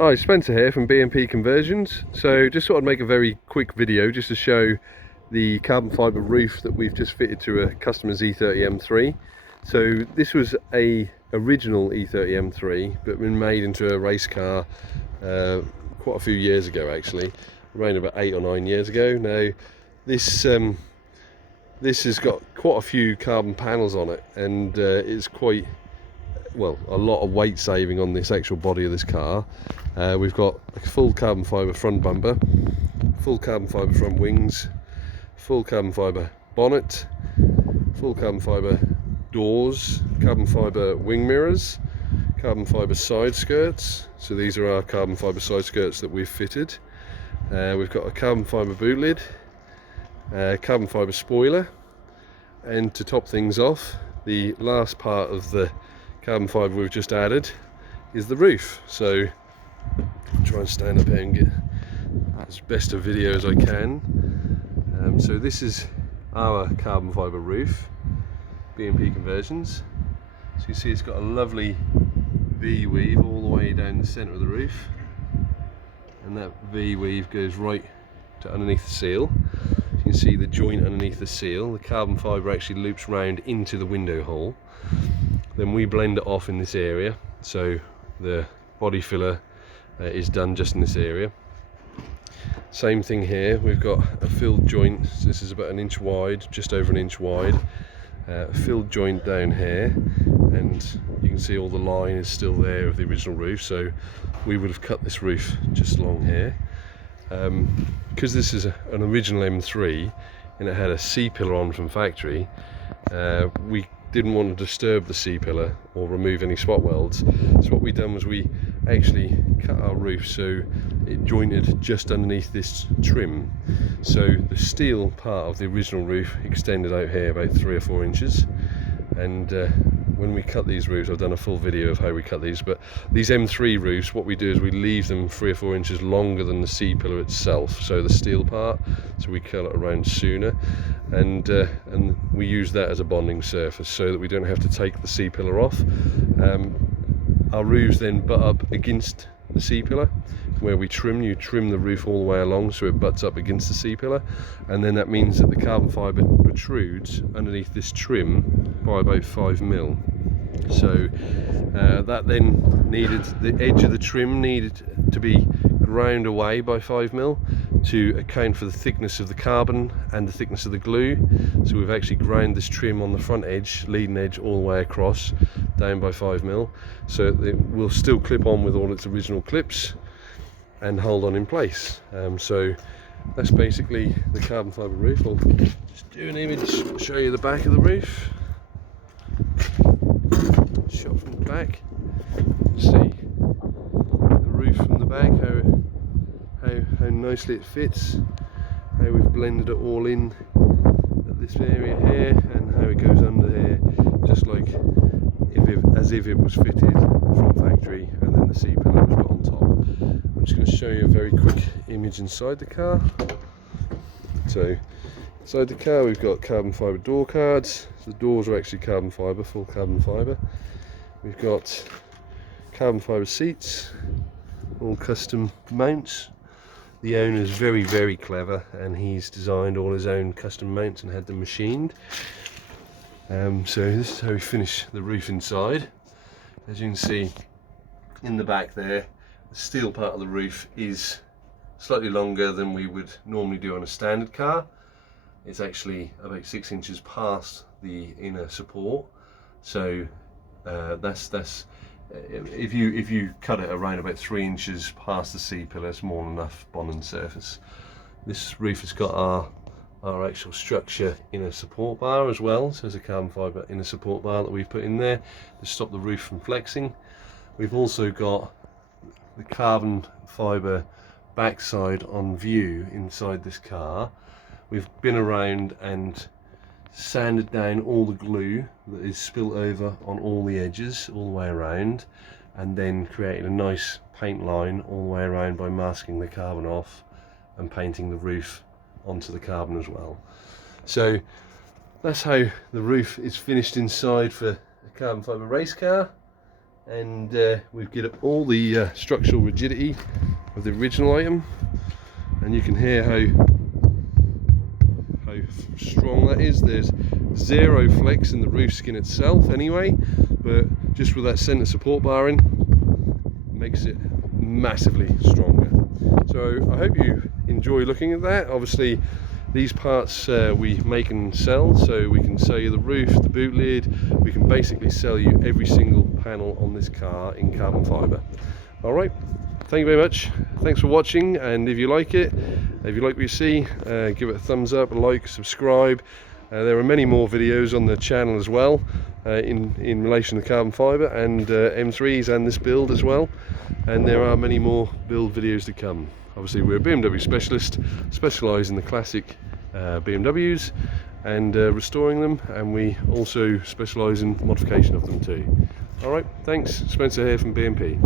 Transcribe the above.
Hi, Spencer here from BMW Conversions. So just thought I'd make a very quick video just to show the carbon fibre roof that we've just fitted to a customer's e30 M3. So this was a original e30 M3 but been made into a race car quite a few years ago, actually, around about 8 or 9 years ago. Now this has got quite a few carbon panels on it, and it's quite, well, a lot of weight saving on this actual body of this car. We've got a full carbon fibre front bumper, full carbon fibre front wings, full carbon fibre bonnet, full carbon fibre doors, carbon fibre wing mirrors, carbon fibre side skirts. So these are our carbon fibre side skirts that we've fitted. We've got a carbon fibre boot lid, carbon fibre spoiler, and to top things off, the last part of the carbon fibre we've just added is the roof. So I'll try and stand up here and get as best a video as I can. So this is our carbon fibre roof, BMW Conversions. So you see it's got a lovely V-weave all the way down the centre of the roof, and that V-weave goes right to underneath the seal. You can see the joint underneath the seal. The carbon fibre actually loops round into the window hole. Then we blend it off in this area, so the body filler is done just in this area. Same thing here, we've got a filled joint. So this is about 1 inch wide, just over 1 inch wide, filled joint down here, and you can see all the line is still there of the original roof. So we would have cut this roof just along here. Because this is an original M3 and it had a C-pillar on from factory, we didn't want to disturb the C-pillar or remove any spot welds. So what we done was we actually cut our roof so it jointed just underneath this trim. So the steel part of the original roof extended out here about 3 or 4 inches. And when we cut these roofs, I've done a full video of how we cut these, but these M3 roofs, what we do is we leave them 3 or 4 inches longer than the C-pillar itself, so the steel part, so we cut it around sooner, and we use that as a bonding surface so that we don't have to take the C-pillar off. Our roofs then butt up against the C-pillar. Where we trim, you trim the roof all the way along so it butts up against the C-pillar, and then that means that the carbon fibre protrudes underneath this trim by about 5mm. So that then needed, the edge of the trim needed to be ground away by 5mm to account for the thickness of the carbon and the thickness of the glue. So we've actually ground this trim on the front edge, leading edge, all the way across, down by 5mm, so it will still clip on with all its original clips and hold on in place. So that's basically the carbon fibre roof. I'll just do an image, show you the back of the roof. Shot from the back. See the roof from the back, how nicely it fits, how we've blended it all in at this area here, and how it goes under here, just like as if it was fitted from factory, and then the C-pillar was put on top. I'm just going to show you a very quick image inside the car. So inside the car we've got carbon fibre door cards. The doors are actually carbon fibre, full carbon fibre. We've got carbon fibre seats, all custom mounts. The owner's very, very clever, and he's designed all his own custom mounts and had them machined. So this is how we finish the roof inside. As you can see in the back there, the steel part of the roof is slightly longer than we would normally do on a standard car. It's actually about 6 inches past the inner support. So if you cut it around about 3 inches past the C-pillar, it's more than enough bonding surface. This roof has got our actual structure inner support bar as well. So there's a carbon fibre inner support bar that we've put in there to stop the roof from flexing. We've also got the carbon fibre backside on view inside this car. We've been around and sanded down all the glue that is spilt over on all the edges all the way around, and then created a nice paint line all the way around by masking the carbon off and painting the roof onto the carbon as well. So that's how the roof is finished inside for a carbon fibre race car. and we've got all the structural rigidity of the original item, and you can hear how strong that is. There's zero flex in the roof skin itself anyway, but just with that center support bar in, makes it massively stronger. So I hope you enjoy looking at that. Obviously these parts we make and sell, so we can sell you the roof, the boot lid, we can basically sell you every single panel on this car in carbon fiber. Alright, thank you very much, thanks for watching, and if you like it, if you like what you see, give it a thumbs up, a like, subscribe. There are many more videos on the channel as well in relation to carbon fiber and M3s and this build as well, and there are many more build videos to come. Obviously we're a BMW specialist, specialise in the classic BMWs and restoring them, and we also specialise in modification of them too. Alright, thanks, Spencer here from BMP.